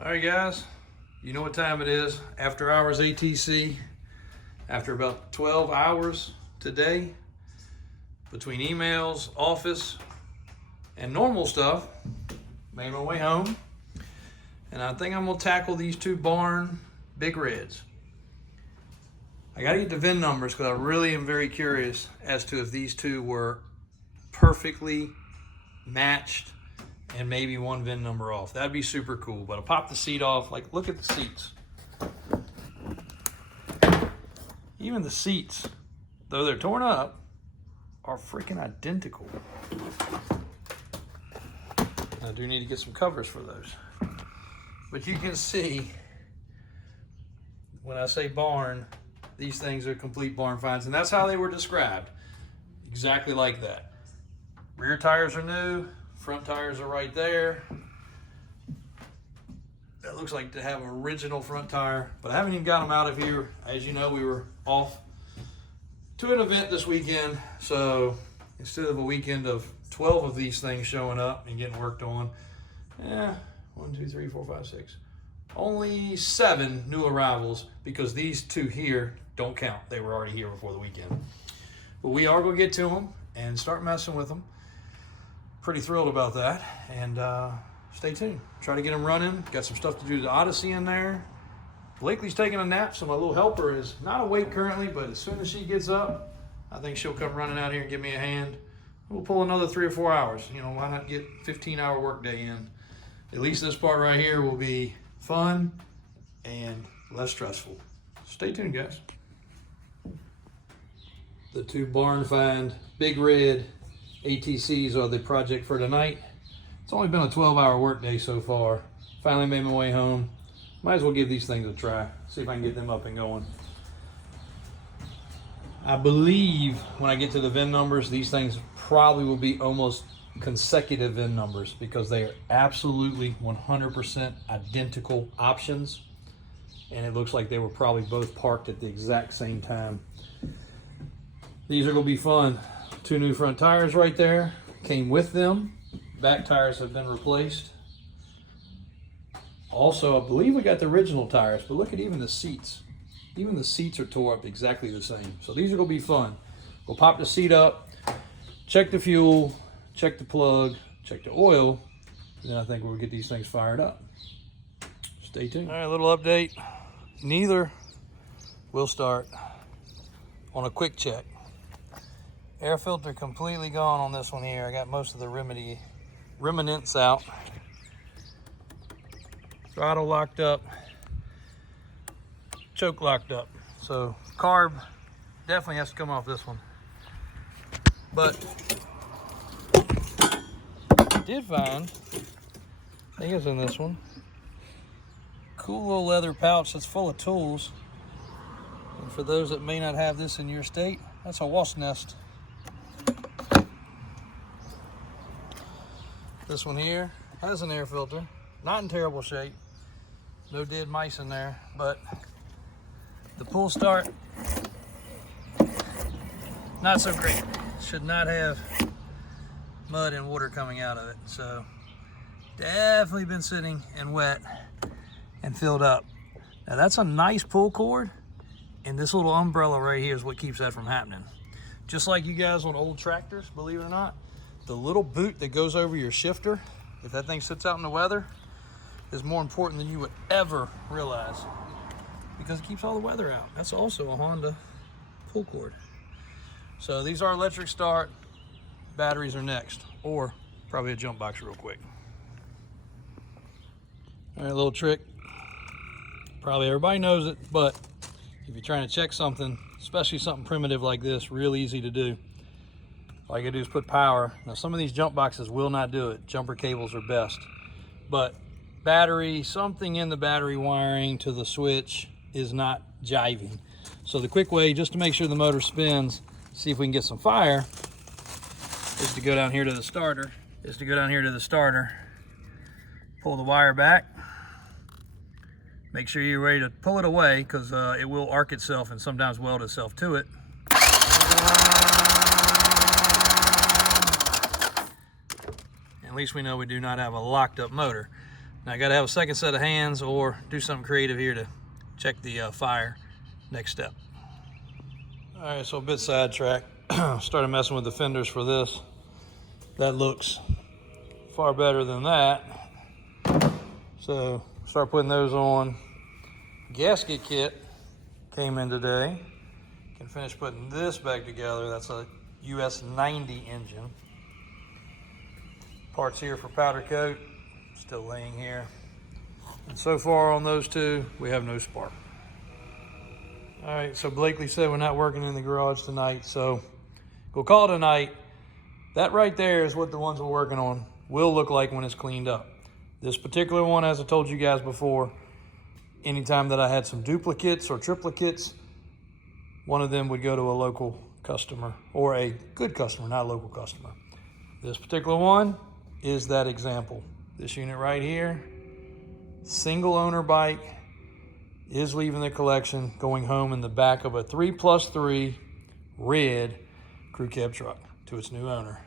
All right, guys, you know what time it is. After hours ATC. After about 12 hours today, between emails, office, and normal stuff, made my way home. And I think I'm gonna tackle these two barn big reds. I gotta get the VIN numbers because I really am very curious as to if these two were perfectly matched and maybe one VIN number off. That'd be super cool. But I'll pop the seat off. Like, look at the seats. Even the seats, though they're torn up, are freaking identical. I do need to get some covers for those. But you can see, when I say barn, these things are complete barn finds, and that's how they were described. Exactly like that. Rear tires are new, front tires are right there. That looks like to have an original front tire, but I haven't even got them out of here. As you know, we were off to an event this weekend, so instead of a weekend of 12 of these things showing up and getting worked on, 1, 2, 3, 4, 5, 6. Only 7 new arrivals because these two here don't count. They were already here before the weekend. But we are going to get to them and start messing with them. Pretty thrilled about that. And stay tuned. Try to get them running. Got some stuff to do to the Odyssey in there. Blakely's taking a nap, so my little helper is not awake currently, but as soon as she gets up, I think she'll come running out here and give me a hand. We'll pull another 3 or 4 hours. You know, why not get 15-hour workday in? At least this part right here will be fun and less stressful. Stay tuned, guys. The two barn find big red ATCs are the project for tonight. It's only been a 12-hour workday so far. Finally made my way home. Might as well give these things a try. See if I can get them up and going. I believe when I get to the VIN numbers, these things probably will be almost consecutive VIN numbers because they are absolutely 100% identical options. And it looks like they were probably both parked at the exact same time. These are going to be fun. 2 new front tires right there. Came with them. Back tires have been replaced. Also, I believe we got the original tires, but look at even the seats. Even the seats are tore up exactly the same. So these are going to be fun. We'll pop the seat up, check the fuel, check the plug, check the oil, and then I think we'll get these things fired up. Stay tuned. All right, a little update. Neither will start on a quick check. Air filter completely gone on this one here. I got most of the remnants out. Throttle locked up. Choke locked up. So carb definitely has to come off this one. But I did find, I think it's in this one, cool little leather pouch that's full of tools. And for those that may not have this in your state, that's a wasp nest. This one here has an air filter, not in terrible shape. No dead mice in there, but the pull start, not so great. Should not have mud and water coming out of it. So definitely been sitting and wet and filled up. Now that's a nice pull cord, and this little umbrella right here is what keeps that from happening. Just like you guys on old tractors, believe it or not, the little boot that goes over your shifter, if that thing sits out in the weather, is more important than you would ever realize because it keeps all the weather out. That's also a Honda pull cord. So these are electric start, batteries are next, or probably a jump box real quick. All right, little trick. Probably everybody knows it, but if you're trying to check something, especially something primitive like this, real easy to do. All you gotta do is put power. Now some of these jump boxes will not do it. Jumper cables are best. But battery, something in the battery wiring to the switch is not jiving. So the quick way, just to make sure the motor spins, see if we can get some fire, is to go down here to the starter. Pull the wire back. Make sure you're ready to pull it away because it will arc itself and sometimes weld itself to it. At least we know we do not have a locked up motor. Now I gotta have a second set of hands or do something creative here to check the fire. Next step. All right, so a bit sidetracked. Started messing with the fenders for this. That looks far better than that. So start putting those on. Gasket kit came in today. Can finish putting this back together. That's a US 90 engine. Parts here for powder coat, still laying here. And so far on those two, we have no spark. All right, so Blakely said we're not working in the garage tonight, so we'll call it a night. That right there is what the ones we're working on will look like when it's cleaned up. This particular one, as I told you guys before, anytime that I had some duplicates or triplicates, one of them would go to a local customer, or a good customer, not a local customer. This particular one is that example. This unit right here, single owner bike, is leaving the collection, going home in the back of a 3+3 red crew cab truck to its new owner.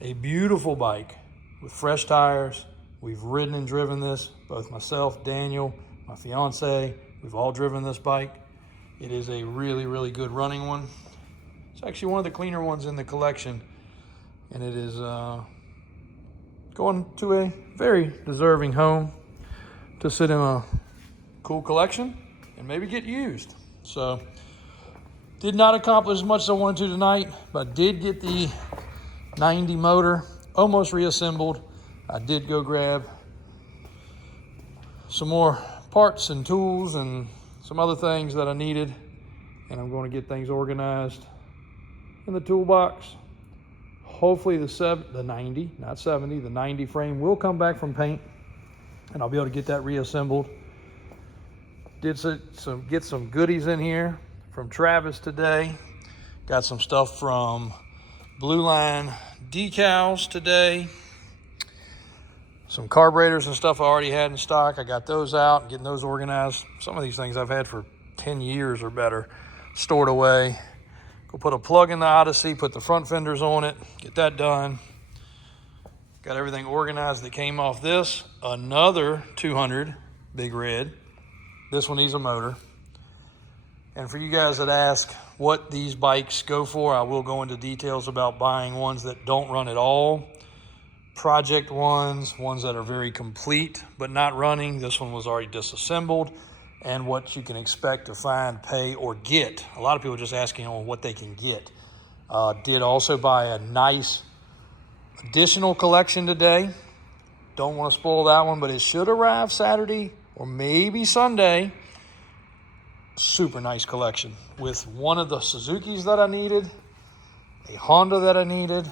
A beautiful bike with fresh tires. We've ridden and driven this, both myself, Daniel, my fiance, we've all driven this bike. It is a really, really good running one. It's actually one of the cleaner ones in the collection, and it is going to a very deserving home to sit in a cool collection and maybe get used. So did not accomplish as much as I wanted to tonight, but I did get the 90 motor almost reassembled. I did go grab some more parts and tools and some other things that I needed, and I'm going to get things organized in the toolbox. Hopefully the 90, not 70, the 90 frame will come back from paint, and I'll be able to get that reassembled. Did get some goodies in here from Travis today. Got some stuff from Blue Line decals today. Some carburetors and stuff I already had in stock. I got those out and getting those organized. Some of these things I've had for 10 years or better stored away. Go put a plug in the Odyssey, put the front fenders on it, get that done. Got everything organized that came off this. Another 200 big red. This one needs a motor. And for you guys that ask what these bikes go for, I will go into details about buying ones that don't run at all. Project ones that are very complete but not running. This one was already disassembled, and what you can expect to find, pay, or get. A lot of people are just asking on what they can get. Did also buy a nice additional collection today. Don't want to spoil that one, but it should arrive Saturday or maybe Sunday. Super nice collection with one of the Suzukis that I needed, a Honda that I needed,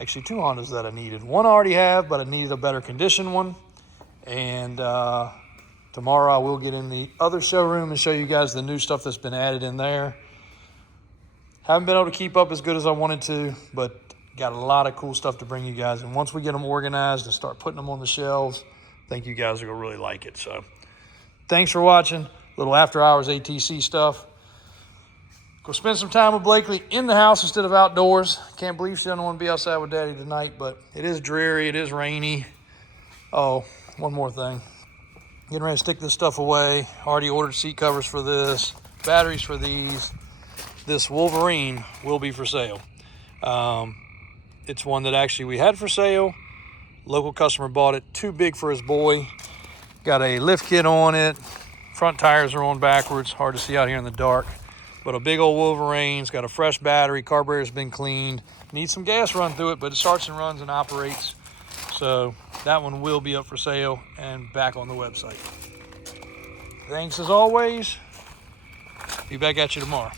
actually two Hondas that I needed. One I already have, but I needed a better condition one. And tomorrow I will get in the other showroom and show you guys the new stuff that's been added in there. Haven't been able to keep up as good as I wanted to, but got a lot of cool stuff to bring you guys. And once we get them organized and start putting them on the shelves, I think you guys are going to really like it. So thanks for watching. Little after hours ATC stuff. Go spend some time with Blakely in the house instead of outdoors. Can't believe she doesn't want to be outside with Daddy tonight, but it is dreary, it is rainy. Oh, one more thing. Getting ready to stick this stuff away. Already ordered seat covers for this, batteries for these. This Wolverine will be for sale. It's one that actually we had for sale. Local customer bought it, too big for his boy. Got a lift kit on it. Front tires are on backwards, hard to see out here in the dark. But a big old Wolverine's got a fresh battery, carburetor's been cleaned. Needs some gas run through it, but it starts and runs and operates. So that one will be up for sale and back on the website. Thanks as always. Be back at you tomorrow.